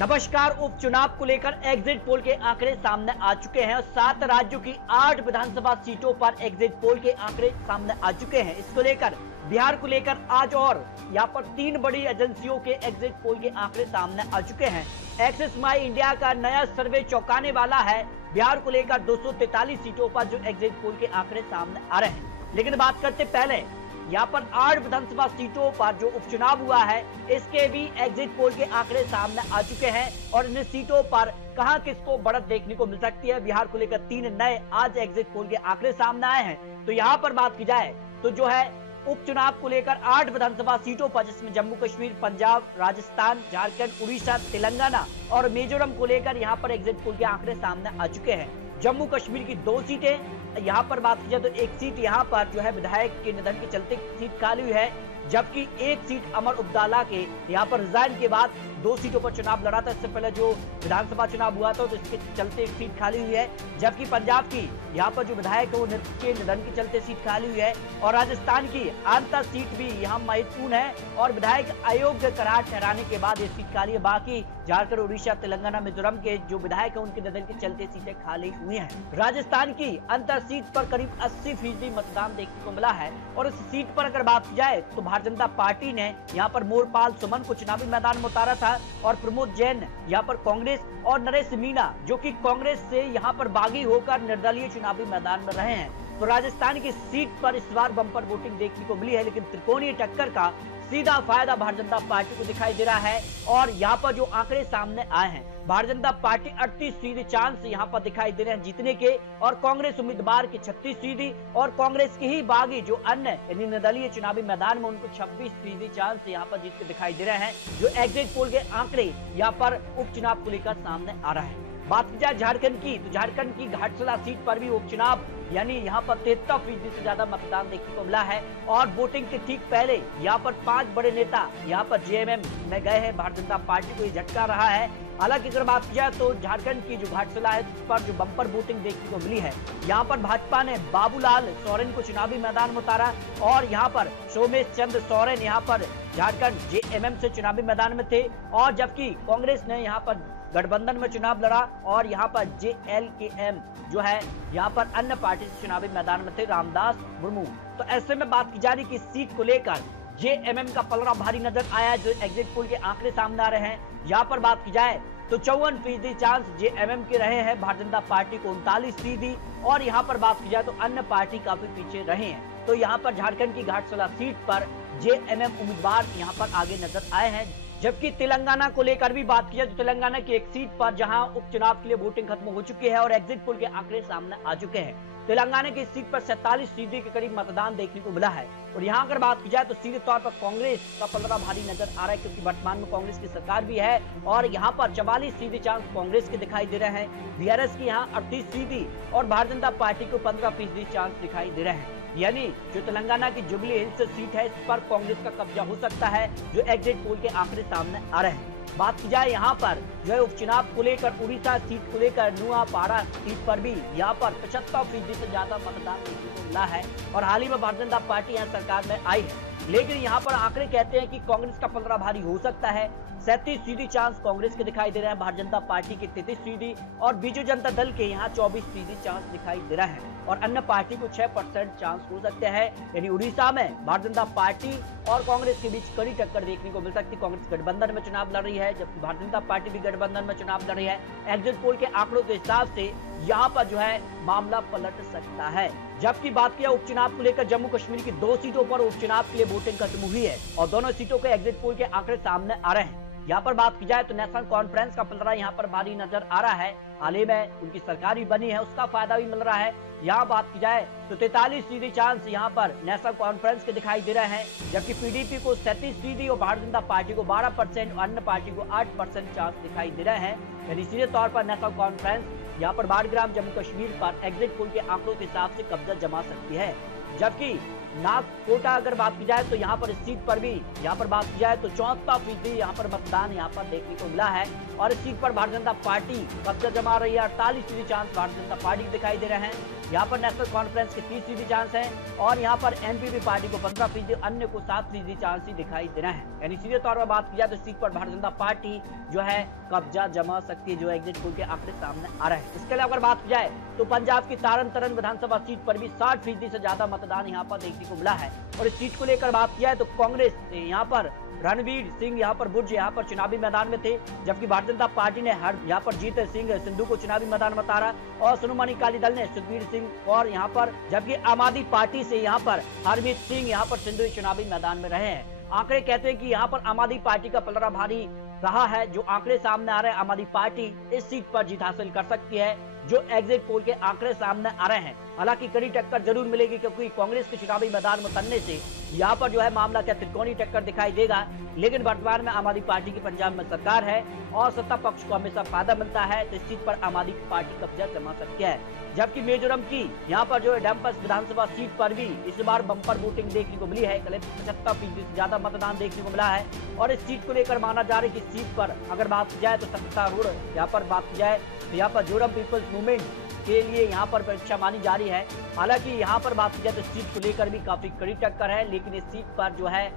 नमस्कार। उपचुनाव को लेकर एग्जिट पोल के आंकड़े सामने आ चुके हैं और 7 राज्यों की 8 विधानसभा सीटों पर एग्जिट पोल के आंकड़े सामने आ चुके हैं। इसको लेकर बिहार को लेकर आज और यहाँ पर 3 बड़ी एजेंसियों के एग्जिट पोल के आंकड़े सामने आ चुके हैं। एक्सिस माई इंडिया का नया सर्वे चौंकाने वाला है। बिहार को लेकर 243 सीटों पर जो एग्जिट पोल के आंकड़े सामने आ रहे हैं। लेकिन बात करते पहले यहाँ पर 8 विधानसभा सीटों पर जो उपचुनाव हुआ है इसके भी एग्जिट पोल के आंकड़े सामने आ चुके हैं और इन सीटों पर कहां किसको बढ़त देखने को मिल सकती है। बिहार को लेकर 3 नए आज एग्जिट पोल के आंकड़े सामने आए हैं। तो यहाँ पर बात की जाए तो जो है उपचुनाव को लेकर 8 विधानसभा सीटों पर, जिसमें जम्मू कश्मीर, पंजाब, राजस्थान, झारखंड, उड़ीसा, तेलंगाना और मिजोरम को लेकर यहाँ पर एग्जिट पोल के आंकड़े सामने आ चुके हैं। जम्मू कश्मीर की 2 सीटें, यहाँ पर बात की जाए तो 1 सीट यहाँ पर जो है विधायक के निधन के चलते सीट खाली हुई है, जबकि 1 सीट अमर उब्दाला के यहाँ पर रिजाइन के बाद 2 सीटों पर चुनाव लड़ा था। इससे पहले जो विधानसभा चुनाव हुआ था तो इसके चलते 1 सीट खाली हुई है, जबकि पंजाब की यहाँ पर जो विधायक है वो के निधन के चलते सीट खाली हुई है और राजस्थान की आंतर सीट भी यहाँ महत्वपूर्ण है और विधायक अयोग्य करार ठहराने के बाद ये सीट खाली है। बाकी झारखंड, उड़ीसा, तेलंगाना, मिजोरम के जो विधायक है उनके निधन के चलते सीटें खाली हुई हैं। राजस्थान की अंतर सीट पर करीब 80% मतदान देखने को मिला है और इस सीट पर अगर बात की जाए तो भारतीय जनता पार्टी ने यहाँ पर मोरपाल सुमन को चुनावी मैदान में उतारा था और प्रमोद जैन यहाँ पर कांग्रेस और नरेश मीणा जो कि कांग्रेस से यहाँ पर बागी होकर निर्दलीय चुनावी मैदान में रहे हैं। तो राजस्थान की सीट पर इस बार बम्पर वोटिंग देखने को मिली है, लेकिन त्रिकोणीय टक्कर का सीधा फायदा भारतीय जनता पार्टी को दिखाई दे रहा है और यहाँ पर जो आंकड़े सामने आए हैं, भारतीय जनता पार्टी 38% चांस यहाँ पर दिखाई दे रहे हैं जीतने के और कांग्रेस उम्मीदवार के 36% और कांग्रेस के ही बागी जो अन्य यानी निर्दलीय चुनावी मैदान में उनको 26% चांस यहाँ पर जीत के दिखाई दे रहे हैं। जो एग्जिट पोल के आंकड़े यहाँ पर उपचुनाव को लेकर सामने आ रहा है। बात की जाए झारखंड की तो झारखंड की घाटशिला सीट पर भी उपचुनाव यानी यहाँ पर 73% से ज्यादा मतदान देखने को मिला है और वोटिंग के ठीक पहले यहाँ पर 5 बड़े नेता यहाँ पर जेएमएम में गए हैं। भारतीय जनता पार्टी को ये झटका रहा है। हालांकि अगर बात की जाए तो झारखंड की जो घाटशिला है उस पर जो बम्पर वोटिंग देखने को मिली है, यहाँ पर भाजपा ने बाबूलाल सोरेन को चुनावी मैदान में उतारा और यहाँ पर सोमेश चंद्र सोरेन यहाँ पर झारखंड जेएमएम से चुनावी मैदान में थे और जबकि कांग्रेस ने यहाँ पर गठबंधन में चुनाव लड़ा और यहाँ पर जेएलकेएम जो है यहाँ पर अन्य पार्टी से चुनावी मैदान में थे रामदास मुर्मू। तो ऐसे में बात की जा रही कि सीट को लेकर जेएमएम का पलड़ा भारी नजर आया। जो एग्जिट पोल के आंकड़े सामने आ रहे हैं, यहाँ पर बात की जाए तो 54% चांस जेएमएम के रहे हैं, भारतीय जनता पार्टी को 39% और यहाँ पर बात की जाए तो अन्य पार्टी काफी पीछे रहे हैं। तो यहाँ पर झारखंड की घाटशिला सीट पर जेएमएम उम्मीदवार यहाँ पर आगे नजर आए हैं। जबकि तेलंगाना को लेकर भी बात की जाए तो तेलंगाना की 1 सीट पर जहां उपचुनाव के लिए वोटिंग खत्म हो चुकी है और एग्जिट पोल के आंकड़े सामने आ चुके हैं। तेलंगाना की सीट पर 47% के करीब मतदान देखने को मिला है और यहाँ अगर बात की जाए तो सीधे तौर पर कांग्रेस का पलड़ा भारी नजर आ रहा है, क्योंकि वर्तमान में कांग्रेस की सरकार भी है और यहाँ पर 44% चांस कांग्रेस के दिखाई दे रहे हैं। बीआरएस की यहाँ 38% और भारतीय जनता पार्टी को 15% चांस दिखाई दे रहे हैं। यानी जो तेलंगाना की जुबली हिल्स सीट है इस पर कांग्रेस का कब्जा हो सकता है। जो एग्जिट पोल के आंकड़े सामने आ रहे हैं। बात की जाए यहाँ पर जो है उपचुनाव को लेकर उड़ीसा सीट को लेकर नुआपाड़ा सीट पर भी यहाँ पर 75% से ज्यादा मतदान देखने को मिला है और हाल ही में भारतीय जनता पार्टी यहाँ सरकार में आई है। लेकिन यहाँ पर आंकड़े कहते हैं कि कांग्रेस का पलड़ा भारी हो सकता है। 37% चांस कांग्रेस के दिखाई दे रहे हैं, भारतीय जनता पार्टी के 33% और बीजू जनता दल के यहाँ 24% चांस दिखाई दे रहा है और अन्य पार्टी को 6% चांस हो सकते हैं। यानी उड़ीसा में भारतीय जनता पार्टी और कांग्रेस के बीच कड़ी टक्कर देखने को मिल सकती है। कांग्रेस गठबंधन में चुनाव लड़ रही है जबकि भारतीय जनता पार्टी भी गठबंधन में चुनाव लड़ रही है। एग्जिट पोल के आंकड़ों के हिसाब से यहाँ पर जो है मामला पलट सकता है। जबकि बात किया उपचुनाव को लेकर जम्मू कश्मीर की 2 सीटों पर उपचुनाव के लिए वोटिंग खत्म हुई है और दोनों सीटों के एग्जिट पोल के आंकड़े सामने आ रहे हैं। यहाँ पर बात की जाए तो नेशनल कॉन्फ्रेंस का पलड़ा यहाँ पर भारी नजर आ रहा है। हाल ही में उनकी सरकार भी बनी है, उसका फायदा भी मिल रहा है। यहाँ बात की जाए तो 43% चांस यहाँ पर नेशनल कॉन्फ्रेंस के दिखाई दे रहे हैं, जबकि पीडीपी को 37% और भारतीय जनता पार्टी को 12% और अन्य पार्टी को 8% चांस दिखाई दे रहे हैं। यानी सीधे तौर पर नेशनल कॉन्फ्रेंस यहाँ पर 12 जम्मू कश्मीर पर एग्जिट पोल के आंकड़ों के हिसाब से कब्जा जमा सकती है। जबकि नाग कोटा अगर बात की जाए तो यहाँ पर इस सीट पर भी यहाँ पर बात की जाए तो 74% यहाँ पर मतदान यहाँ पर देखने को मिला है। और इस सीट पर भारतीय जनता पार्टी कब्जा जमा रही है। 48% चांस भारतीय जनता पार्टी के दिखाई दे रहे हैं। यहाँ पर नेशनल कॉन्फ्रेंस के 30% चांस है और यहाँ पर एनपीपी पार्टी को 15%, अन्य को 7% चांस ही दिखाई दे रहे हैं। यानी सीधे तौर पर बात की जाए तो सीट पर भारतीय जनता पार्टी जो है कब्जा जमा सकती है, जो एग्जिट पोल के आंकड़े सामने आ रहे हैं। इसके अलावा अगर बात की जाए तो पंजाब की तारन विधानसभा सीट पर भी 60% से ज्यादा मतदान यहाँ पर देखने को मिला है। और इस सीट को लेकर बात की जाए तो कांग्रेस यहाँ पर रणवीर सिंह यहाँ पर बुर्ज यहाँ पर चुनावी मैदान में थे, जबकि भारतीय जनता पार्टी ने यहाँ पर जीत सिंह सिंधु को चुनावी मैदान में उतारा और शिरोमणि अकाली दल ने सुखबीर सिंह और यहाँ पर, जबकि आम आदमी पार्टी से यहाँ पर हरमीत सिंह यहाँ पर सिंधु चुनावी मैदान में रहे हैं। आंकड़े कहते हैं कि यहाँ पर आम आदमी पार्टी का पलड़ा भारी रहा है। जो आंकड़े सामने आ रहे हैं, आम आदमी पार्टी इस सीट पर जीत हासिल कर सकती है, जो एग्जिट पोल के आंकड़े सामने आ रहे हैं। हालांकि कड़ी टक्कर जरूर मिलेगी, क्योंकि कांग्रेस के चुनावी मैदान में उतरने से यहाँ पर जो है मामला क्या त्रिकोणीय टक्कर दिखाई देगा। लेकिन वर्तमान में आम आदमी पार्टी की पंजाब में सरकार है और सत्ता पक्ष को हमेशा फायदा मिलता है, तो इस सीट पर आम आदमी पार्टी कब्जा जमा सकती है। जबकि मिजोरम की यहाँ पर जो है डैम्पस विधानसभा सीट पर भी इस बार बम्पर वोटिंग देखने को मिली है। करीब 75% से ज्यादा मतदान देखने को मिला है। और इस सीट को लेकर माना जा रहा है कि सीट पर अगर बात की जाए तो सत्तारूढ़ यहाँ पर बात की जाए तो यहाँ पर जोरम पीपल्स मूवमेंट के लिए यहाँ पर परीक्षा मानी जा रही है। हालांकि यहाँ पर बात की जाए तो सीट को लेकर भी काफी कड़ी टक्कर है, लेकिन इस सीट पर जो है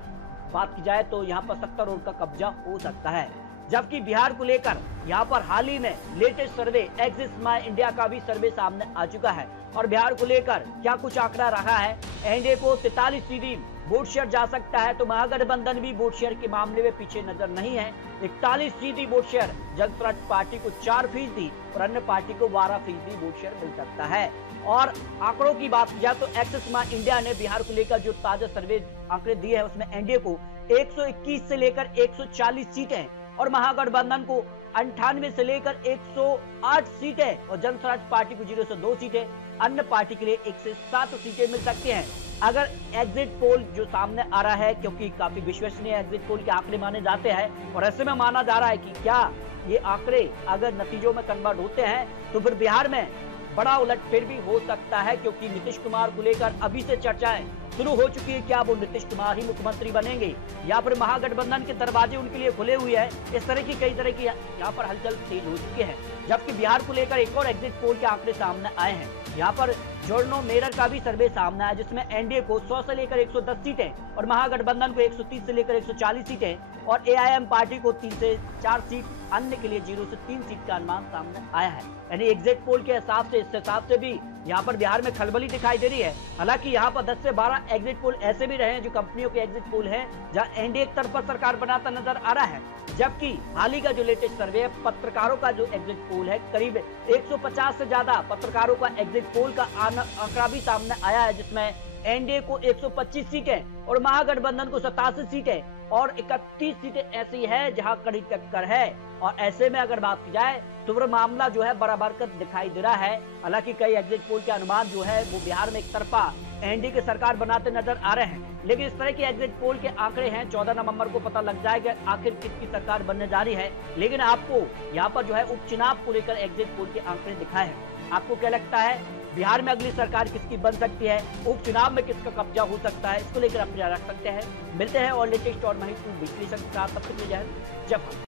बात की जाए तो यहाँ पर सत्तारूढ़ का कब्जा हो सकता है। जबकि बिहार को लेकर यहाँ पर हाल ही में लेटेस्ट सर्वे एक्सिस माई इंडिया का भी सर्वे सामने आ चुका है। और बिहार को लेकर क्या कुछ आंकड़ा रहा है, एनडीए को 43% वोट शेयर जा सकता है, तो महागठबंधन भी वोट शेयर के मामले में पीछे नजर नहीं है। 41% वोट शेयर जनता स्वराज पार्टी को 4% और अन्य पार्टी को 12% वोट शेयर मिल सकता है। और आंकड़ों की बात की जाए तो एक्सिस माई इंडिया ने बिहार को लेकर जो ताजा सर्वे आंकड़े दिए हैं, उसमें एनडीए को 121 से लेकर 140 सीटें और महागठबंधन को 98 से लेकर 108 सीटें और जनता स्वराज पार्टी को 0 से 2 सीटें, अन्य पार्टी के लिए 1 से 7 सीटें मिल सकती हैं। अगर एग्जिट पोल जो सामने आ रहा है, क्योंकि काफी विश्वसनीय एग्जिट पोल के आंकड़े माने जाते हैं और ऐसे में माना जा रहा है कि क्या ये आंकड़े अगर नतीजों में कन्वर्ट होते हैं तो फिर बिहार में बड़ा उलटफेर भी हो सकता है, क्योंकि नीतीश कुमार को लेकर अभी से चर्चाएं शुरू हो चुकी है। क्या वो नीतीश कुमार ही मुख्यमंत्री बनेंगे या फिर महागठबंधन के दरवाजे उनके लिए खुले हुए हैं? इस तरह की कई तरह की यहाँ पर हलचल तेज हो चुकी है। जबकि बिहार को लेकर एक और एग्जिट पोल के आंकड़े सामने आए हैं। यहाँ पर जोड़नो मेरर का भी सर्वे सामने आया, जिसमें एनडीए को 100 से लेकर 110 सीटें और महागठबंधन को 130 से लेकर 140 सीटें और एआईएम पार्टी को 3 से 4 सीट, अन्य के लिए 0 से 3 सीट का अनुमान सामने आया है। यानी एग्जिट पोल के हिसाब से, इस हिसाब से भी यहाँ पर बिहार में खलबली दिखाई दे रही है। हालांकि यहाँ पर 10 से 12 एग्जिट पोल ऐसे भी रहे हैं जो कंपनियों के एग्जिट पोल है, जहां एनडीए एक तरफा सरकार बनाता नजर आ रहा है। जबकि हाल ही का जो लेटेस्ट सर्वे है, पत्रकारों का जो एग्जिट पोल है, करीब 150 से ज्यादा पत्रकारों का एग्जिट पोल का आंकड़ा भी सामने आया है, जिसमें एनडीए को 125 सीटें और महागठबंधन को 87 सीटें और 31 सीटें ऐसी है जहां कड़ी टक्कर है। और ऐसे में अगर बात की जाए तो वो मामला जो है बराबर का दिखाई दे रहा है। हालांकि कई एग्जिट पोल के अनुमान जो है वो बिहार में एक तरफा एनडीए की सरकार बनाते नजर आ रहे हैं, लेकिन इस तरह के एग्जिट पोल के आंकड़े हैं। 14 नवंबर को पता लग जाएगा आखिर किसकी सरकार बनने जा रही है। लेकिन आपको यहाँ पर जो है उपचुनाव को लेकर एग्जिट पोल के आंकड़े दिखाए हैं। आपको क्या लगता है बिहार में अगली सरकार किसकी बन सकती है, उपचुनाव में किसका कब्जा हो सकता है, इसको लेकर अपने रख सकते हैं। मिलते हैं और लेटेस्ट और महत्वपूर्ण विश्लेषण के साथ, तब तक जय हिंद, जय भारत।